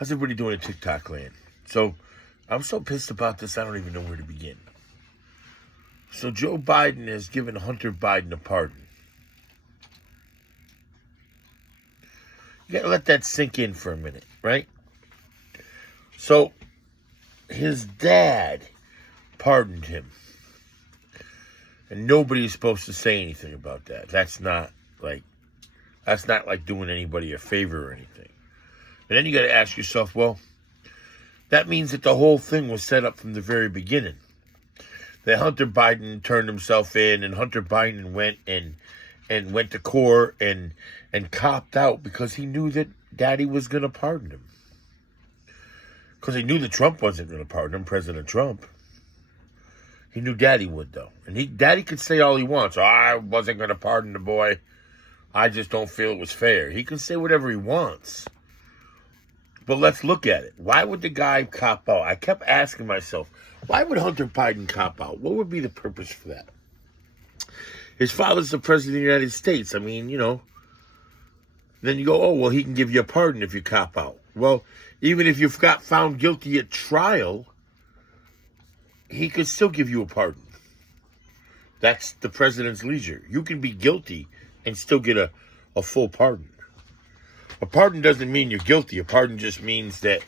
How's everybody doing in TikTok land? So, I'm so pissed about this, I don't even know where to begin. So, Joe Biden has given Hunter Biden a pardon. You gotta let that sink in for a minute, right? So, his dad pardoned him. And nobody's supposed to say anything about that. That's not like doing anybody a favor or anything. And then you got to ask yourself, well, that means that the whole thing was set up from the very beginning. That Hunter Biden turned himself in, and Hunter Biden went went to court and copped out because he knew that Daddy was going to pardon him. Because he knew that Trump wasn't going to pardon him, President Trump. He knew Daddy would, though. And Daddy could say all he wants. Oh, I wasn't going to pardon the boy. I just don't feel it was fair. He can say whatever he wants. But let's look at it. Why would the guy cop out? I kept asking myself, why would Hunter Biden cop out? What would be the purpose for that? His father's the president of the United States. I mean, you know. Then you go, oh, well, he can give you a pardon if you cop out. Well, even if you've got found guilty at trial, he could still give you a pardon. That's the president's leisure. You can be guilty and still get a full pardon. A pardon doesn't mean you're guilty. A pardon just means that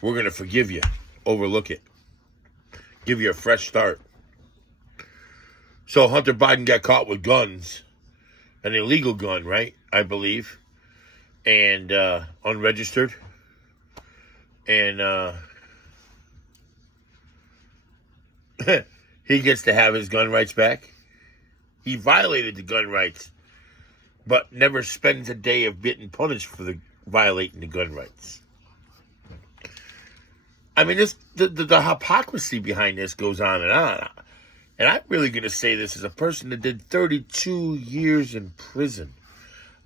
we're going to forgive you, overlook it, give you a fresh start. So Hunter Biden got caught with guns, an illegal gun, right? I believe, and unregistered. And he gets to have his gun rights back. He violated the gun rights, but never spends a day of getting punished for violating the gun rights. I mean, the hypocrisy behind this goes on. And I'm really going to say this as a person that did 32 years in prison.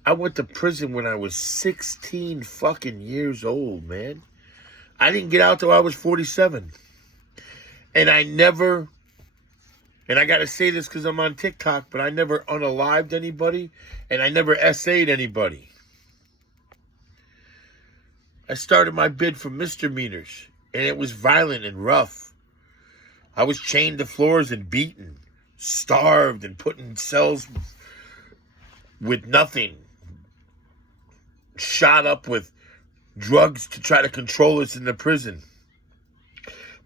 I went to prison when I was 16 fucking years old, man. I didn't get out till I was 47. And I got to say this because I'm on TikTok, but I never unalived anybody, and I never SA'd anybody. I started my bid for misdemeanors, and it was violent and rough. I was chained to floors and beaten, starved, and put in cells with nothing. Shot up with drugs to try to control us in the prison.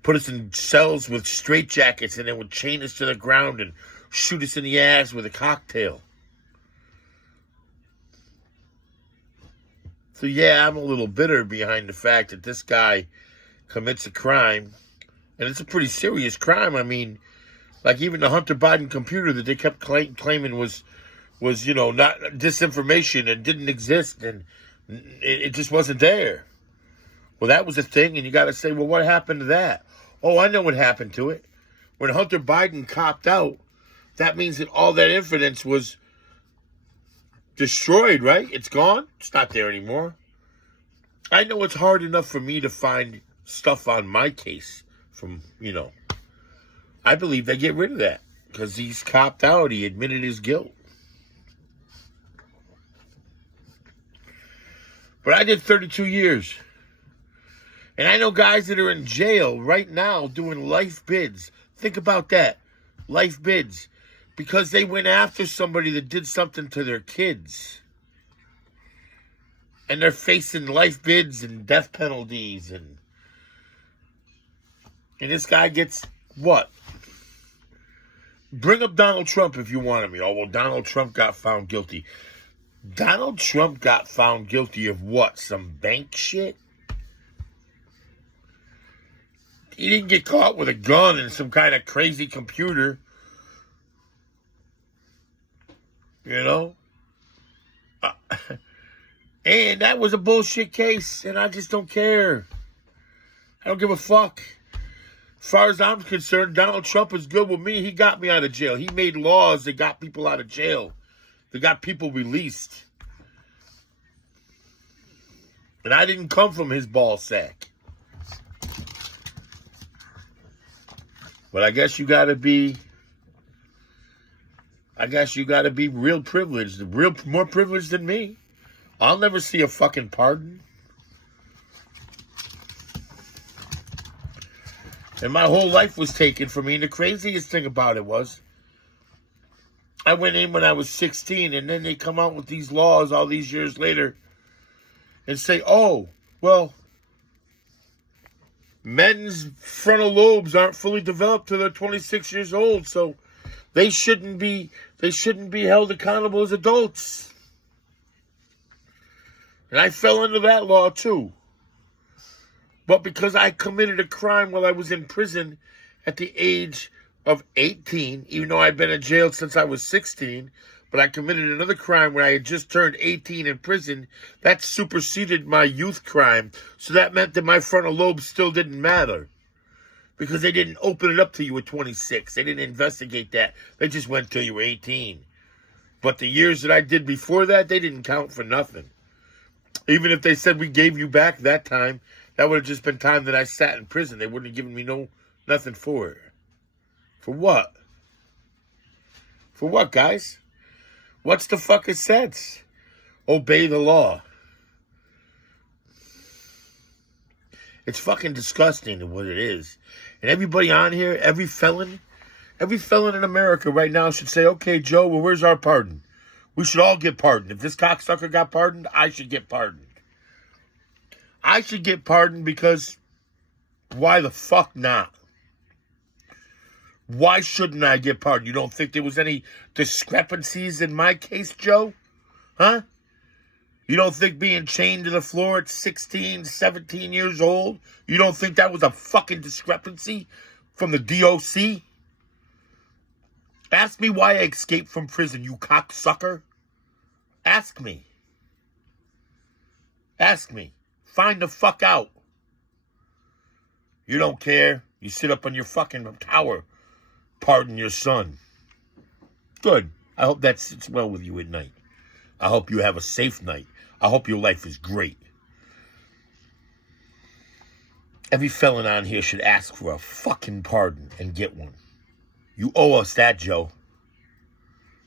Put us in cells with straitjackets and then would chain us to the ground and shoot us in the ass with a cocktail. So yeah, I'm a little bitter behind the fact that this guy commits a crime. And it's a pretty serious crime. I mean, like even the Hunter Biden computer that they kept claiming was not disinformation and didn't exist and it just wasn't there. Well, that was a thing, and you got to say, well, what happened to that? Oh, I know what happened to it. When Hunter Biden copped out, that means that all that evidence was destroyed, right? It's gone. It's not there anymore. I know it's hard enough for me to find stuff on my case from, I believe they get rid of that because he's copped out. He admitted his guilt. But I did 32 years. And I know guys that are in jail right now doing life bids. Think about that. Life bids. Because they went after somebody that did something to their kids. And they're facing life bids and death penalties. And this guy gets what? Bring up Donald Trump if you want me. Oh, well, Donald Trump got found guilty. Donald Trump got found guilty of what? Some bank shit? He didn't get caught with a gun and some kind of crazy computer. And that was a bullshit case, and I just don't care. I don't give a fuck. As far as I'm concerned, Donald Trump is good with me. He got me out of jail. He made laws that got people out of jail. That got people released. And I didn't come from his ball sack. But I guess you gotta be real privileged. More privileged than me. I'll never see a fucking pardon. And my whole life was taken from me. And the craziest thing about it was, I went in when I was 16, and then they come out with these laws all these years later and say, oh, well, men's frontal lobes aren't fully developed till they're 26 years old, so they shouldn't be held accountable as adults. And I fell under that law too. But because I committed a crime while I was in prison at the age of 18, even though I'd been in jail since I was 16, but I committed another crime when I had just turned 18 in prison, that superseded my youth crime. So that meant that my frontal lobe still didn't matter. Because they didn't open it up till you were 26. They didn't investigate that. They just went till you were 18. But the years that I did before that, they didn't count for nothing. Even if they said we gave you back that time, that would have just been time that I sat in prison. They wouldn't have given me nothing for it. For what? For what, guys? What's the fucking sense? Obey the law. It's fucking disgusting what it is. And everybody on here, every felon in America right now should say, okay, Joe, well, where's our pardon? We should all get pardoned. If this cocksucker got pardoned, I should get pardoned. I should get pardoned because why the fuck not? Why shouldn't I get pardoned? You don't think there was any discrepancies in my case, Joe? Huh? You don't think being chained to the floor at 16, 17 years old, you don't think that was a fucking discrepancy from the DOC? Ask me why I escaped from prison, you cocksucker. Ask me. Ask me. Find the fuck out. You don't care. You sit up on your fucking tower. Pardon your son. Good. I hope that sits well with you at night. I hope you have a safe night. I hope your life is great. Every felon on here should ask for a fucking pardon and get one. You owe us that, Joe.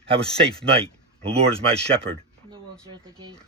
Have a safe night. The Lord is my shepherd. The wolves are at the gate.